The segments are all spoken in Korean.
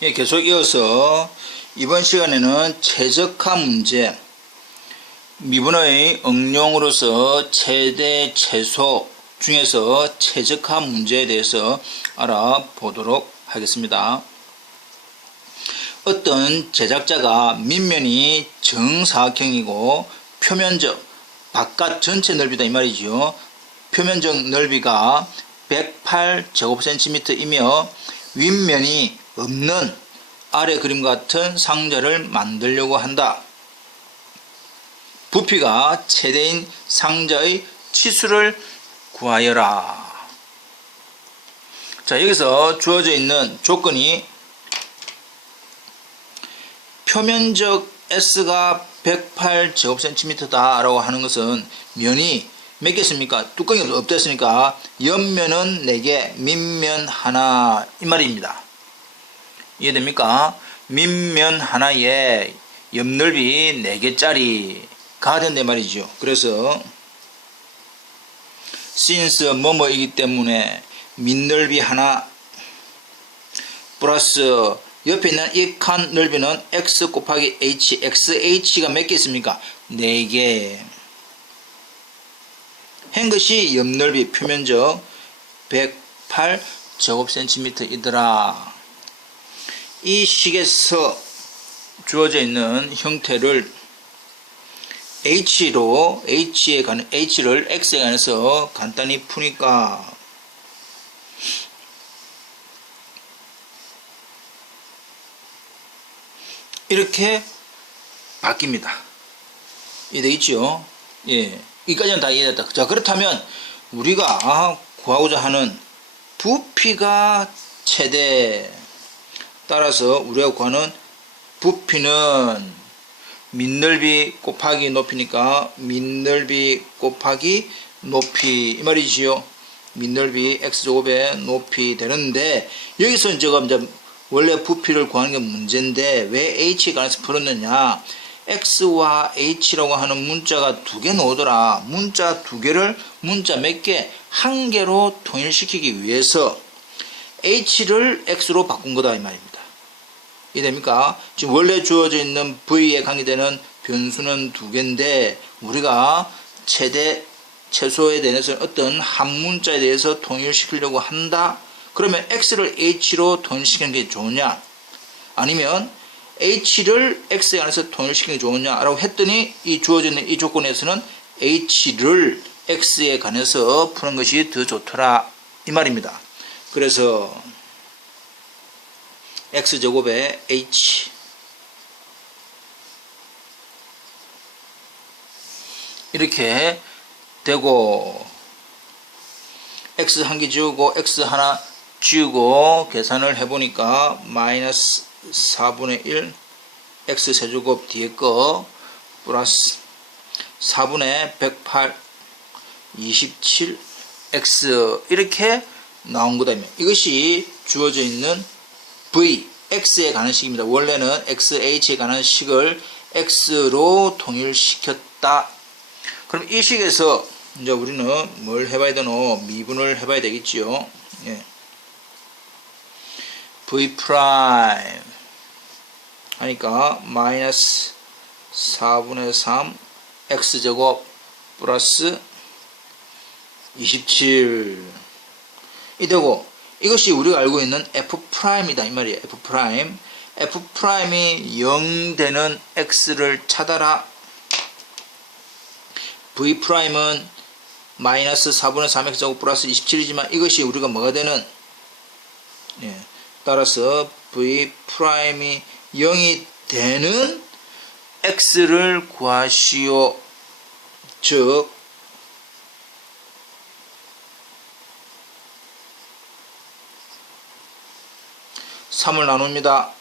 예, 계속 이어서 이번 시간에는 최적화 문제, 미분의 응용으로서 최대 최소 중에서 최적화 문제에 대해서 알아보도록 하겠습니다. 어떤 제작자가 밑면이 정사각형이고 표면적, 바깥 전체 넓이다 이 말이죠. 표면적 넓이가 108제곱cm이며 윗면이 없는 아래 그림과 같은 상자를 만들려고 한다. 부피가 최대인 상자의 치수를 구하여라. 자, 여기서 주어져 있는 조건이 표면적 S가 108제곱cm다 라고 하는 것은 면이 몇 개습니까? 뚜껑이 없댔으니까 옆면은 4개, 밑면 하나 이 말입니다. 이해됩니까? 밑면 하나에 옆넓이 4개짜리가 된단 말이죠. 그래서 since 뭐뭐이기 때문에 밑넓이 하나 플러스 옆에 있는 이 칸 넓이는 x 곱하기 h, xh가 몇 개 있습니까? 4개 한 것이 옆넓이 표면적 108제곱cm이더라. 이 식에서 주어져 있는 형태를 h로 h를 x에 관해서 간단히 푸니까 이렇게 바뀝니다. 이해되겠죠? 예. 여기까지는 다 이해됐다. 자, 그렇다면 우리가 구하고자 하는 부피가 최대, 따라서 우리가 구하는 부피는 밑넓이 곱하기 높이니까 밑넓이 곱하기 높이 이 말이지요. 밑넓이 x제곱의 높이 되는데, 여기서 제가 이제 원래 부피를 구하는 게 문제인데 왜 h에 관해서 풀었느냐. x와 h라고 하는 문자가 2개 나오더라. 문자 2개를 문자 몇 개? 1개로 통일시키기 위해서 h를 x로 바꾼 거다 이 말입니다. 이해됩니까? 지금 원래 주어져 있는 v에 관계되는 변수는 2개인데 우리가 최대 최소에 대해서 어떤 한 문자에 대해서 통일시키려고 한다. 그러면 x를 h로 통일시키는 게 좋으냐, 아니면 h를 x에 관해서 통일시키는 게 좋으냐 라고 했더니 이 주어져 있는 이 조건에서는 h를 x에 관해서 푸는 것이 더 좋더라 이 말입니다. 그래서 x제곱에 h 이렇게 되고, x 한 개 지우고 x 하나 지우고 계산을 해보니까 마이너스 4분의 1 x세제곱 뒤에 거 플러스 4분의 108 27 x 이렇게 나온 거다. 이것이 주어져 있는 v x에 관한 식입니다. 원래는 x h에 관한 식을 x로 통일시켰다. 그럼 이 식에서 이제 우리는 뭘 해봐야 되노? 미분을 해봐야 되겠지요. 예. v 프라임 하니까 마이너스 4분의 3 x제곱 플러스 27 이 되고, 이것이 우리가 알고 있는 f 프라임이다 이 말이에요. f 프라임, f 프라임이 0 되는 x를 찾아라. v 프라임은 마이너스 4분의 3 x제곱 플러스 27이지만 이것이 우리가 뭐가 되는, 예. 따라서 v 프라임이 0이 되는 x를 구하시오. 즉 (3을) 나눕니다.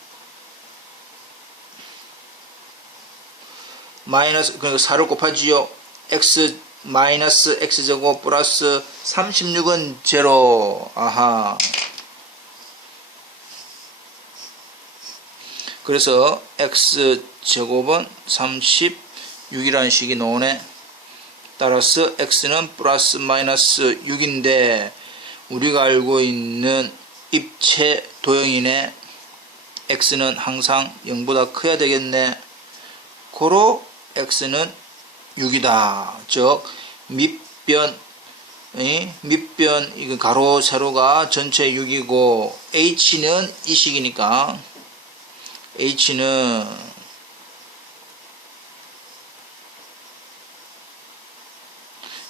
마이너스, 그러니까 4를 곱하지요. x 마이너스 x제곱 플러스 36은 제로. 아하. 그래서 x제곱은 36이라는 식이 나오네. 따라서 x는 플러스 마이너스 6인데 우리가 알고 있는 입체 도형이네. x는 항상 0보다 커야 되겠네. 고로 x는 6이다. 즉 밑변 이거 가로 세로가 전체 6이고 h는 이 식이니까 h는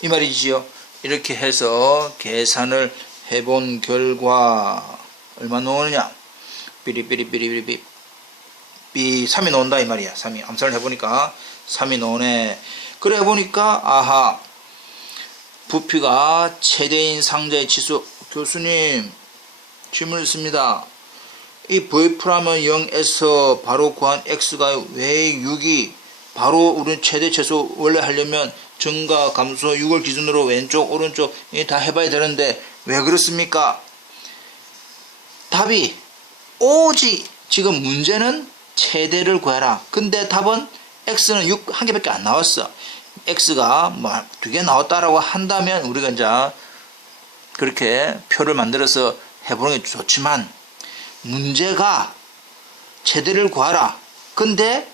이 말이지요. 이렇게 해서 계산을 해본 결과 얼마 나오느냐? 삐리삐리삐리삐리 3이 나온다 이 말이야. 3이 암산을 해보니까 3이 나오네. 그래 보니까 아하, 부피가 최대인 상자의 치수. 교수님 질문을 했습니다. 이 v프라면 0에서 바로 구한 x가 왜 6이 바로 우리 최대 최소 원래 하려면 증가 감소 6을 기준으로 왼쪽 오른쪽 다 해봐야 되는데 왜 그렇습니까? 답이 오직 지금 문제는 최대를 구해라. 근데 답은 x는 6 한 개밖에 안 나왔어. x가 뭐 2개 나왔다라고 한다면 우리가 이제 그렇게 표를 만들어서 해보는 게 좋지만 문제가 최대를 구하라. 근데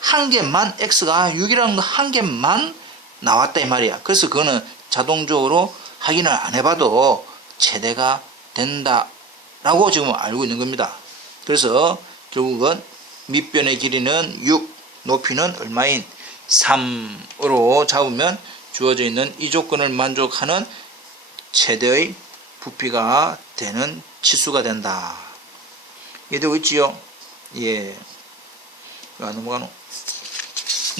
한 개만 x가 6이라는 거 한 개만 나왔다 이 말이야. 그래서 그거는 자동적으로 확인을 안 해봐도 최대가 된다라고 지금 알고 있는 겁니다. 그래서 결국은 밑변의 길이는 6, 높이는 얼마인 3으로 잡으면 주어져 있는 이 조건을 만족하는 최대의 부피가 되는 치수가 된다. 이해되고 있지요? 예. 넘어가노?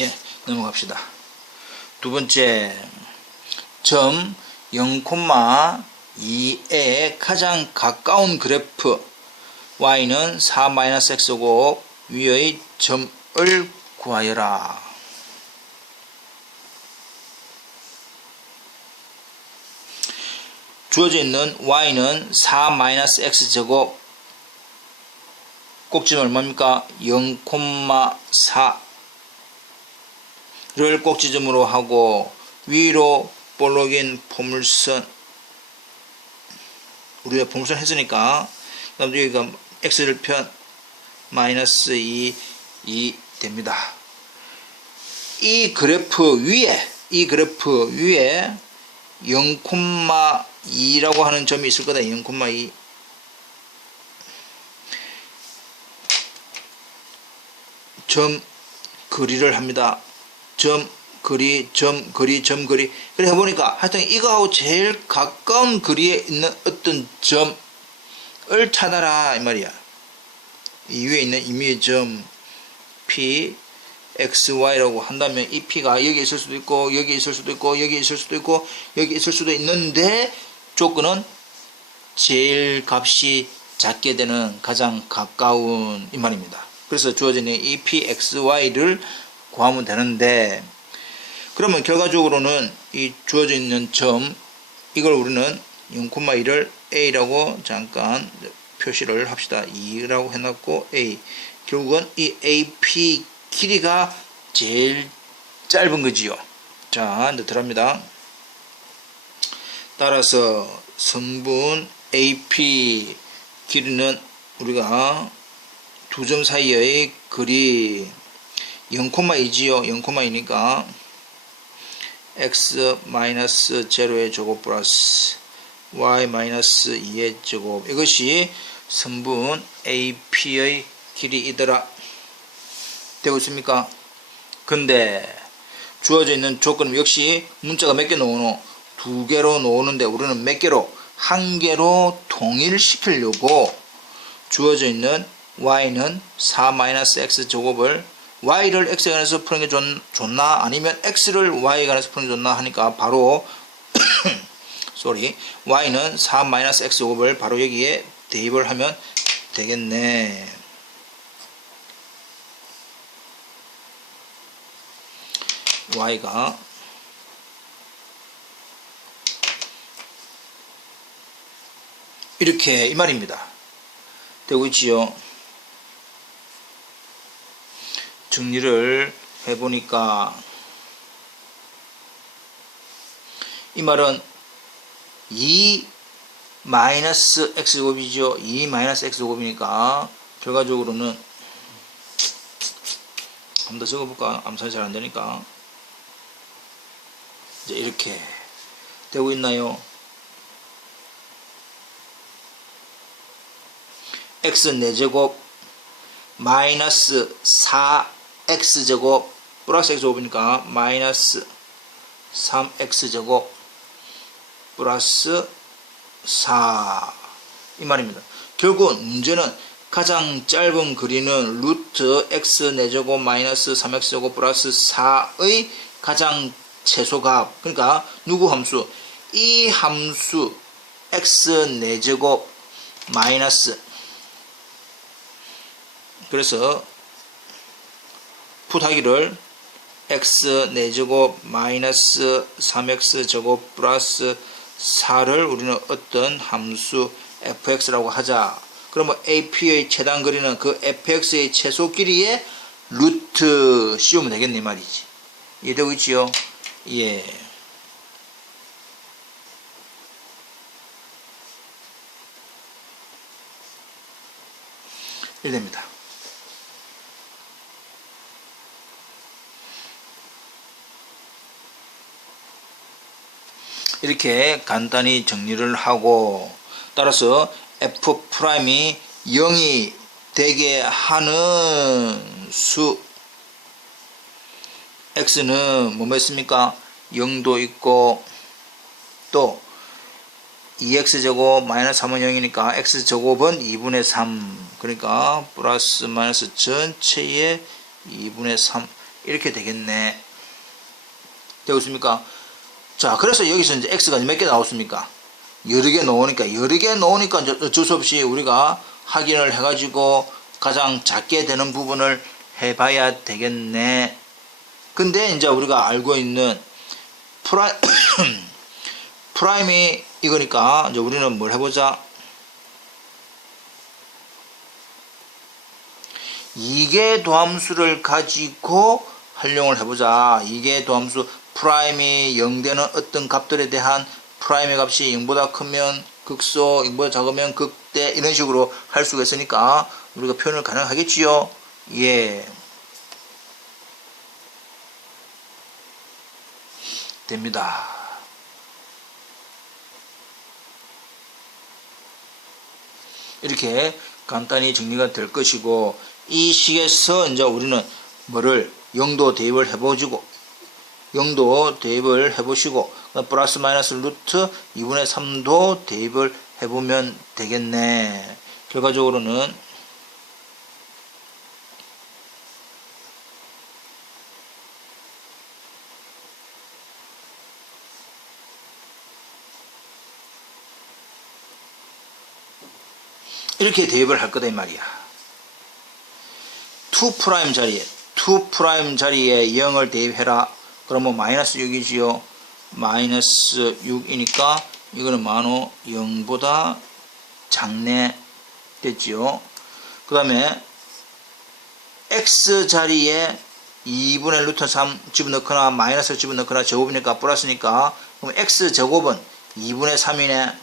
예, 넘어갑시다. 두 번째, 점 0,2에 가장 가까운 그래프 y는 4-x고 위의 점을 구하여라. 주어져 있는 y는 4-x제곱 꼭지는 얼마입니까? 0,4를 꼭지점으로 하고 위로 볼록인 포물선, 우리가 포물선 했으니까 그다음 여기가 x를 편 마이너스 2 됩니다. 이 그래프 위에 0,2라고 하는 점이 있을 거다. 0,2 점 거리를 합니다. 점 거리. 그래 해보니까 하여튼 이거하고 제일 가까운 거리에 있는 어떤 점을 찾아라 이 말이야. 이 위에 있는 임의의 점 P, X, Y라고 한다면 이 P가 여기 있을 수도 있고 여기 있을 수도 있고 여기 있을 수도 있고 여기 있을 수도 있는데 조건은 제일 값이 작게 되는 가장 가까운 이 말입니다. 그래서 주어지는 이 P, X, Y를 구하면 되는데 그러면 결과적으로는 이 주어져 있는 점 이걸 우리는 0,2를 A라고 잠깐 표시를 합시다. 2라고 해놨고 A 결국은 이 AP 길이가 제일 짧은 거지요. 자 이제 들어갑니다. 따라서 성분 AP 길이는 우리가 두 점 사이의 거리 0,2지요. 0,2니까 x-0의 제곱 플러스 y-2의 제곱 이것이 성분 AP의 길이이더라. 되고 있습니까? 근데 주어져 있는 조건은 역시 문자가 몇 개 나오노? 2개로 나오는데 우리는 몇 개로? 1개로 통일시키려고 주어져 있는 y는 4-x 제곱을 y를 x에 관해서 푸는 게 좋나 아니면 x를 y에 관해서 푸는 게 좋나 하니까 바로 y는 4-x 제곱을 바로 여기에 대입을 하면 되겠네. y가 이렇게 이 말입니다. 되고 있지요. 정리를 해보니까 이 말은 2-x제곱이죠. 2-x제곱이니까 결과적으로는 한번 더 적어볼까? 암산이 잘 안되니까. 이제 이렇게 되고 있나요? x 4제곱 마이너스 4x제곱 플러스 x제곱이니까 마이너스 3x제곱 플러스 4 이 말입니다. 결국 문제는 가장 짧은 거리는 루트 x 4제곱 마이너스 3x제곱 플러스 4의 가장 최소값, 그러니까 누구 함수? 이 함수 x 4제곱 마이너스, 그래서 풋하기를 x 4제곱 마이너스 3x제곱 플러스 4를 우리는 어떤 함수 fx라고 하자. 그러면 AP의 최단 거리는 그 fx의 최소 길이의 루트 씌우면 되겠네 말이지. 이해되고 있지요? 예. 이됩니다. 이렇게 간단히 정리를 하고, 따라서 f'이 0이 되게 하는 수 x는 뭐 했습니까? 0도 있고, 또 2x제곱 마이너스 3은 0이니까 x제곱은 2분의 3, 그러니까 플러스 마이너스 전체의 2분의 3 이렇게 되겠네. 되고 있습니까? 자, 그래서 여기서 이제 x가 몇 개 나왔습니까? 여러 개 나오니까 어쩔 수 없이 우리가 확인을 해가지고 가장 작게 되는 부분을 해봐야 되겠네. 근데 이제 우리가 알고 있는 프라임이 이거니까 이제 우리는 뭘 해보자. 이계 도함수를 가지고 활용을 해보자. 이계 도함수 프라임이 0되는 어떤 값들에 대한 프라임의 값이 0보다 크면 극소, 0보다 작으면 극대, 이런 식으로 할 수가 있으니까 우리가 표현을 가능하겠지요. 예. 됩니다. 이렇게 간단히 정리가 될 것이고, 이 식에서 이제 우리는 뭐를 0도 대입을 해보시고 플러스 마이너스 루트 2분의 3도 대입을 해보면 되겠네. 결과적으로는 이렇게 대입을 할 거다 이 말이야. 2' 자리에 0을 대입해라. 그러면 마이너스 6이지요. 마이너스 6이니까 이거는 만호 0보다 작네 됐지요. 그 다음에 x 자리에 2분의 루트 3 집어넣거나 마이너스 집어넣거나 제곱이니까 플러스니까, 그럼 x 제곱은 2분의 3이네.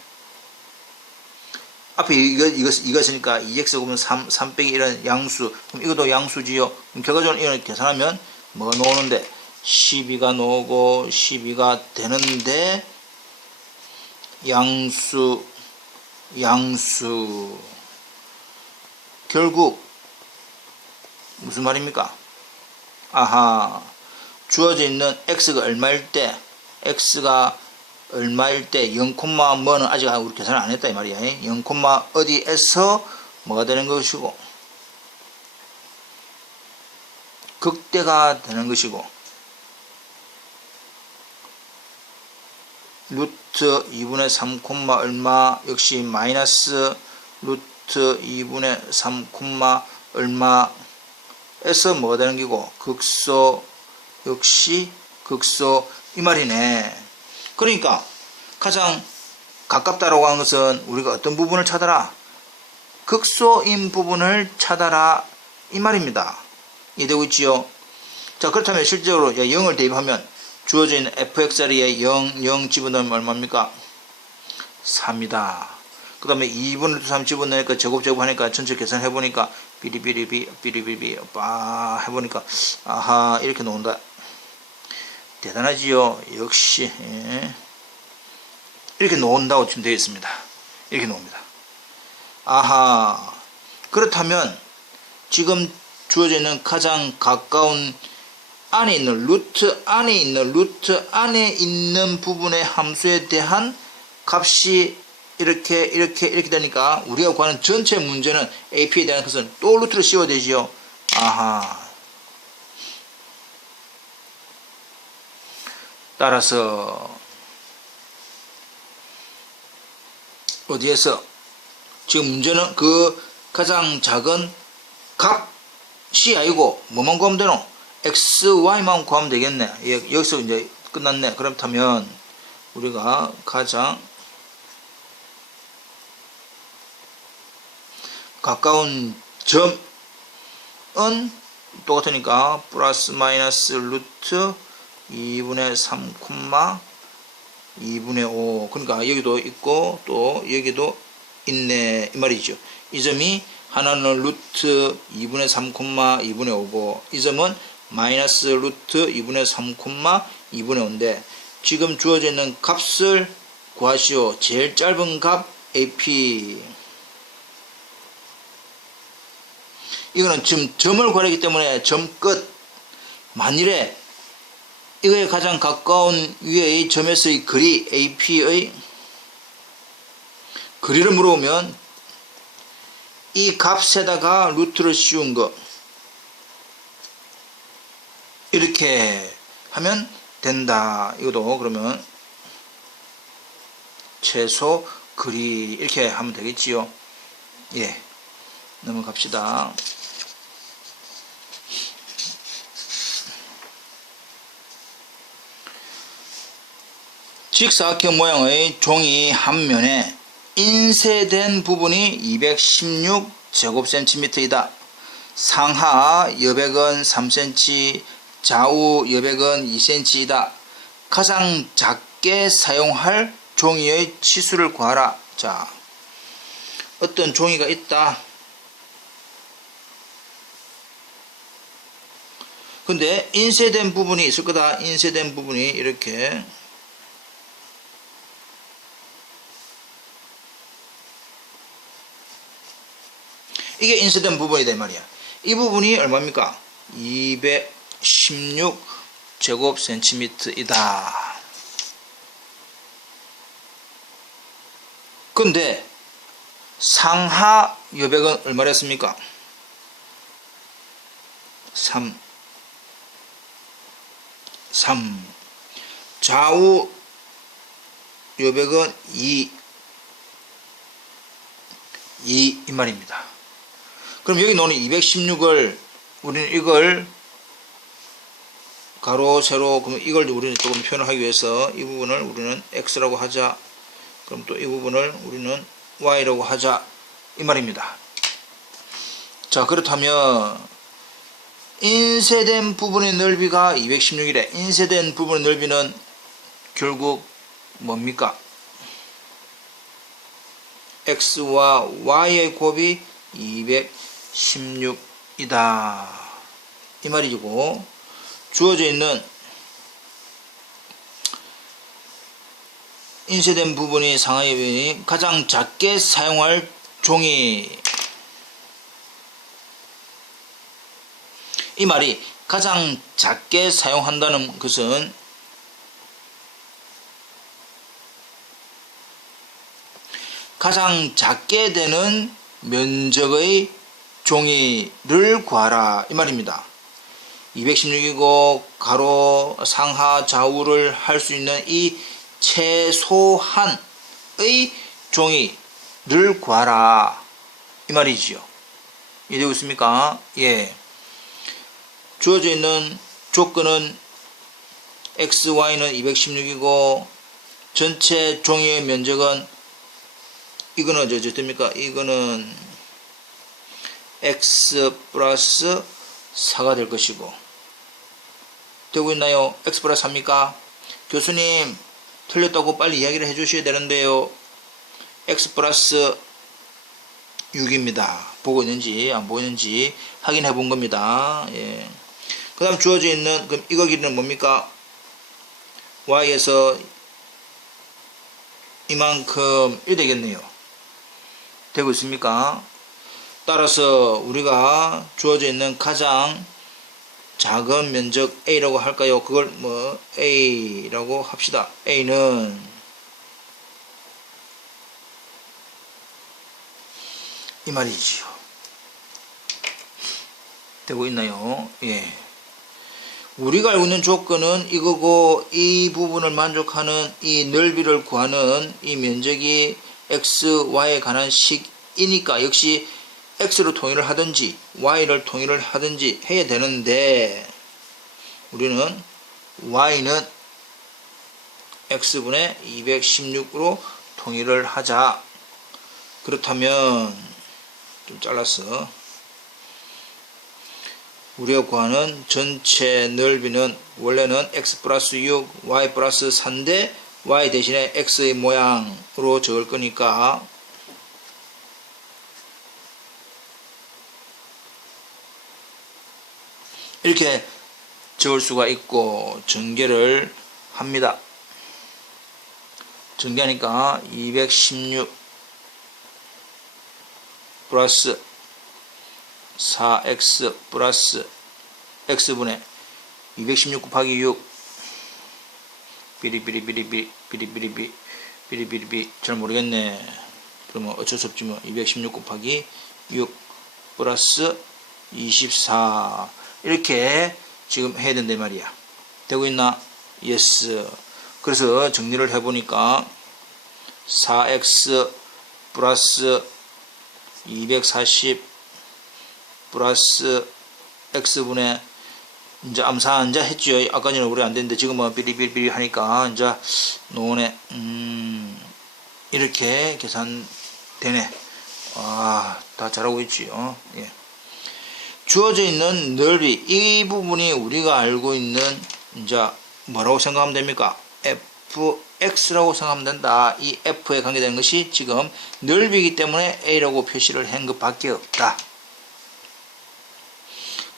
앞에 이거 있으니까 2x 곱은 3 빼기 이런 양수, 그럼 이것도 양수지요. 그럼 결과적으로 이걸 계산하면 뭐가 나오는데 12가 나오고 12가 되는데, 양수 결국 무슨 말입니까? 아하, 주어져 있는 x가 얼마일 때 0, 뭐는 아직 우리 계산을 안 했다 이 말이야. 0, 어디에서 뭐가 되는 것이고 극대가 되는 것이고, 루트 2분의 3, 얼마 역시 마이너스 루트 2분의 3, 얼마에서 뭐가 되는 기고 극소 역시 극소 이 말이네. 그러니까 가장 가깝다라고 하는 것은 우리가 어떤 부분을 찾아라? 극소인 부분을 찾아라 이 말입니다. 이해되고 있지요? 자, 그렇다면 실제로 0을 대입하면 주어져 있는 fx 자리에 0 집어넣으면 얼마입니까? 3이다. 그 다음에 2분의 루트 3 집어넣으니까 제곱 하니까 전체 계산해 보니까 비리비리 빠 해보니까 아하 이렇게 나온다. 대단하지요. 역시 예. 이렇게 나온다고 지금 되어 있습니다. 이렇게 나옵니다. 아하 그렇다면 지금 주어져 있는 가장 가까운 안에 있는 루트 안에 있는 부분의 함수에 대한 값이 이렇게 되니까 우리가 구하는 전체 문제는 AP에 대한 것은 또 루트를 씌워야 되지요. 아하. 따라서 어디에서 지금 문제는 그 가장 작은 값이 아니고 뭐만 구하면 되노? x, y만 구하면 되겠네. 여기서 이제 끝났네. 그렇다면 우리가 가장 가까운 점은 똑같으니까 플러스 마이너스 루트 2분의 3, 2분의 5 그러니까 여기도 있고 또 여기도 있네 이 말이죠. 이 점이 하나는 루트 2분의 3, 2분의 5고 이 점은 마이너스 루트 2분의 3, 2분의 5인데 지금 주어져 있는 값을 구하시오. 제일 짧은 값 AP 이거는 지금 점을 구하기 때문에 점 끝. 만일에 이거에 가장 가까운 위의 점에서의 거리 AP의 거리를 물어보면 이 값에다가 루트를 씌운 거 이렇게 하면 된다. 이것도 그러면 최소 거리 이렇게 하면 되겠지요. 예, 넘어갑시다. 직사각형 모양의 종이 한 면에 인쇄된 부분이 216제곱센티미터이다. 상하 여백은 3cm, 좌우 여백은 2cm이다. 가장 작게 사용할 종이의 치수를 구하라. 자, 어떤 종이가 있다. 근데 인쇄된 부분이 있을 거다. 인쇄된 부분이 이렇게 이게 인쇄된 부분이다 이 말이야. 이 부분이 얼마입니까? 216제곱센티미터이다. 근데 상하 여백은 얼마랬습니까? 3 좌우 여백은 2 이 말입니다. 그럼 여기 나오는 216을 우리는 이걸 가로 세로 그럼 이걸 우리는 조금 표현을 하기 위해서 이 부분을 우리는 x라고 하자. 그럼 또 이 부분을 우리는 y라고 하자 이 말입니다. 자, 그렇다면 인쇄된 부분의 넓이가 216이래. 인쇄된 부분의 넓이는 결국 뭡니까? x와 y의 곱이 216이다 이 말이고, 주어져 있는 인쇄된 부분이 상하의 부분이 가장 작게 사용할 종이, 이 말이 가장 작게 사용한다는 것은 가장 작게 되는 면적의 종이를 구하라 이 말입니다. 216이고 가로 상하 좌우를 할 수 있는 이 최소한의 종이를 구하라 이 말이지요. 이해되고 있습니까? 예. 주어져 있는 조건은 x, y는 216이고 전체 종이의 면적은 이거는 됩니까? 이거는 x 플러스 4가 될 것이고, 되고 있나요? x 플러스 4입니까? 교수님 틀렸다고 빨리 이야기를 해 주셔야 되는데요. x 플러스 6입니다. 보고 있는지 안 보이는지 확인해 본 겁니다. 예. 그 다음 주어져 있는 그럼 이거 길이는 뭡니까? y에서 이만큼 1 되겠네요. 되고 있습니까? 따라서 우리가 주어져 있는 가장 작은 면적 A라고 할까요? 그걸 뭐 A라고 합시다. A는 이 말이지요. 되고 있나요? 예. 우리가 알고 있는 조건은 이거고, 이 부분을 만족하는 이 넓이를 구하는 이 면적이 x, y에 관한 식이니까 역시 x로 통일을 하든지 y를 통일을 하든지 해야 되는데, 우리는 y는 x분의 216으로 통일을 하자. 그렇다면 좀 잘랐어. 우리가 구하는 전체 넓이는 원래는 x 플러스 6, y 플러스 4인데 y 대신에 x의 모양으로 적을 거니까 이렇게 적을 수가 있고 전개를 합니다. 전개하니까 216 플러스 4x 플러스 x분의 216 곱하기 6 비리비리비리 잘 모르겠네. 그러면 어쩔 수 없지 뭐. 216 곱하기 6 플러스 24 이렇게 지금 해야 된단 말이야. 되고 있나? 예스. 그래서 정리를 해보니까 4x 플러스 240 플러스 x분의 이제 암산자 했죠. 아까 전에 우리 안 됐는데 지금은 비리비리 하니까 이제 노네. 이렇게 계산되네. 다 잘하고 있지요. 예. 주어져 있는 넓이 이 부분이 우리가 알고 있는 이제 뭐라고 생각하면 됩니까? fx라고 생각하면 된다. 이 f에 관계되는 것이 지금 넓이기 때문에 a라고 표시를 한 것밖에 없다.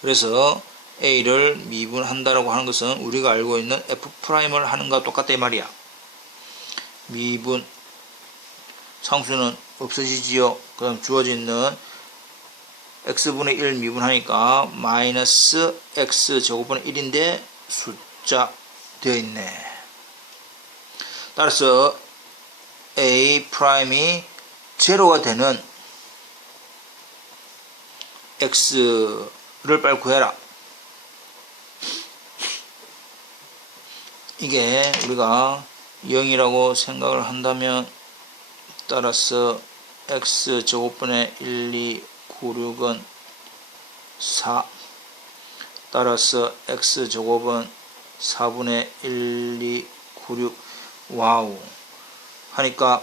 그래서 a를 미분한다라고 하는 것은 우리가 알고 있는 f'을 하는 것과 똑같다 이 말이야. 미분 상수는 없어지지요. 그 다음 주어져 있는 x분의 1 미분하니까 마이너스 x 제곱분의 1인데 숫자 되어 있네. 따라서 A'이 제로가 되는 x를 빨리 구해라. 이게 우리가 0이라고 생각을 한다면 따라서 x 제곱분의 1, 2, 9, 6은 4 따라서 x 제곱은 4분의 1, 2, 9, 6 와우 하니까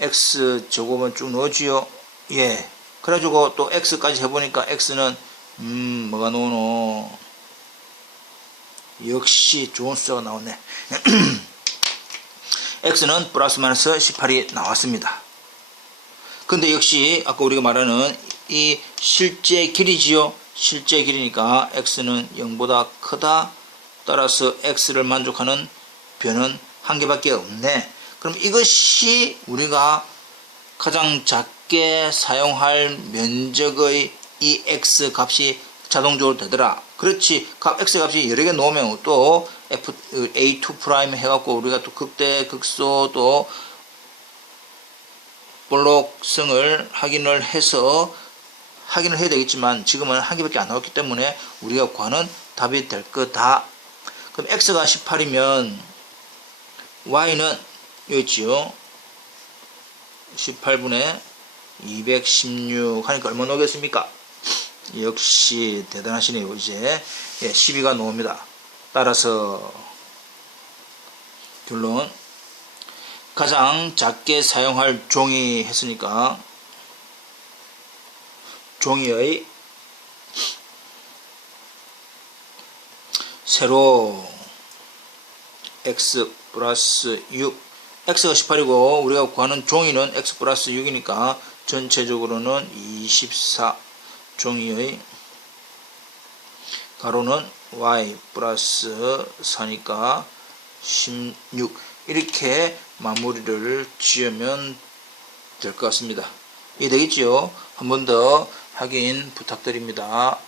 x 제곱은 쭉 넣어지요. 예. 그래가지고 또 x까지 해보니까 x는 뭐가 나오노? 역시 좋은 숫자가 나오네. x는 플러스 마이너스 18이 나왔습니다. 근데 역시 아까 우리가 말하는 이 실제 길이지요. 실제 길이니까 x는 0보다 크다. 따라서 x를 만족하는 변은 한 개밖에 없네. 그럼 이것이 우리가 가장 작게 사용할 면적의 이 x 값이 자동적으로 되더라. 그렇지. x 값이 여러 개 놓으면 또 a2' 해갖고 우리가 또 극대 극소 또 볼록성을 확인을 해야 되겠지만 지금은 한 개밖에 안 나왔기 때문에 우리가 구하는 답이 될 거다. 그럼 x가 18이면 y는 여기 있지요. 18분의 216 하니까 얼마 나오겠습니까? 역시 대단하시네요. 이제 12가 나옵니다. 따라서 결론 가장 작게 사용할 종이 했으니까 종이의 세로 x 플러스 6 x가 18이고 우리가 구하는 종이는 x 플러스 6이니까 전체적으로는 24 종이의 가로는 y 플러스 4니까 16 이렇게 마무리를 지으면 될 것 같습니다. 이해 되겠지요? 한 번 더 확인 부탁드립니다.